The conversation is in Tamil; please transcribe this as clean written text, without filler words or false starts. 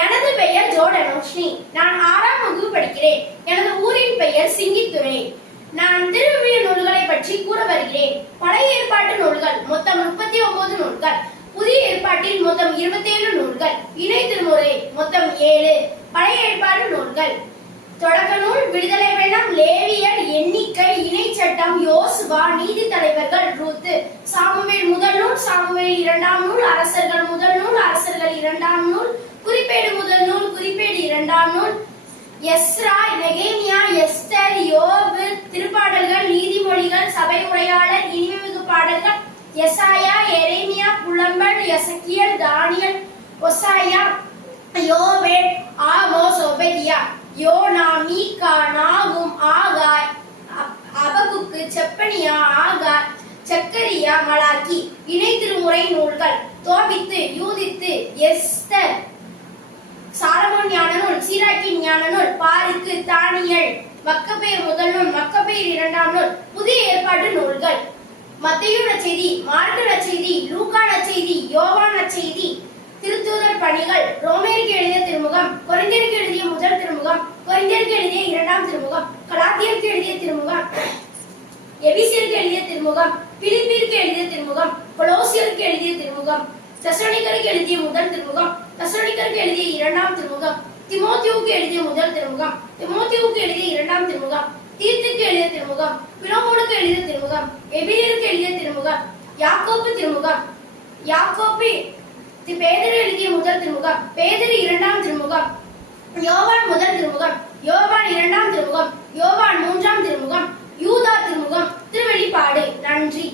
எனது பெயர் ஜோடனோஷ்னி. நான் 6ஆம் வகுப்பு படிக்கிறேன். எனது ஊரின் பெயர் சிங்கித்துறை. நான் திருவிவிலிய நூல்களை பற்றி கூற வருகிறேன். பழைய ஏற்பாட்டு நூல்கள் மொத்தம் 39 நூல்கள், புதிய ஏற்பாட்டில் மொத்தம் 27 நூல்கள், இணை திருமுறை மொத்தம் 7, பழைய ஏற்பாடு நூல்கள் தொடக்க நூல், விடுதலை பயணம், லேவியர், எண்ணிக்கை, இணை சட்டம், யோசுவா, நீதி தலைவர்கள், ரூத்து, சாமுவேல் முதல் நூல், சாமுவேல் 2ஆம் நூல், அரசர்கள் முதல் நூல், அரசர்கள் 2ஆம் நூல், குறிப்பேடு முதல் நூல், குறிப்பேடு 2ஆம் நூல், எஸ்ரா, நெகேமியா, எஸ்தர், யோபு, திருப்பாடல்கள், நீதிமொழிகள், சபை உரையாடல், இனிமைமிகு பாடல்கள், எசாயா, எரேமியா, புலம்பல், எசக்கியல், தானியல், ஒசாயா, யோவேல், ஆமோஸ், ஒபதியா, யோனா, மீகா, நாகும், ஆகாய், அபகுக்கு, செப்பனியா, ஆகார், சக்கரியா, மலாக்கி. இணை திருமுறை நூல்கள் தோபித்து, யூதித்து, எஸ்தர், சாலமோன் ஞான நூல், சீராக்கின் ஞான நூல், பாருக்கு, தானியல், மக்கபேர் முதல் நூல், மக்கபேர் 2ஆம் நூல், புதிய ஏற்பாட்டு நூல்கள் மத்தேயு நற்செய்தி, மார்க்கு நற்செய்தி, லூக்கா நற்செய்தி, யோவான் நற்செய்தி, திருத்தூதர் பணிகள், ரோமேருக்கு எழுதிய திருமுகம், கொரிந்தியருக்கு எழுதிய முதல் திருமுகம், கொரிந்தியருக்கு எழுதிய 2ஆம் திருமுகம், கலாத்தியருக்கு எழுதிய திருமுகம், எபிசியருக்கு எழுதிய திருமுகம், பிலிப்பியருக்கு எழுதிய திருமுகம், கொலோசியருக்கு எழுதிய திருமுகம், தெசலோனிக்கருக்கு எழுதிய முதல் திருமுகம், தெசலோனிக்கருக்கு எழுதிய 2ஆம் திருமுகம், தீமோத்தேயுவுக்கு எழுதிய முதல் திருமுகம், தீமோத்தேயுவுக்கு எழுதிய 2ஆம் திருமுகம், தீத்துக்கு எழுதிய திருமுகம், பிலோமோனுக்கு எழுதிய திருமுகம், எபிரேயருக்கு எழுதிய திருமுகம், யாக்கோபு திருமுகம், யாக்கோபு பேதுரு எழுதிய முதல் திருமுகம், பேதுரு 2ஆம் திருமுகம், யோவான் முதல் திருமுகம், யோவான் 2ஆம் திருமுகம், யோவான் 3ஆம் திருமுகம், யூதா திருமுகம், திருவெளிப்பாடு. நன்றி.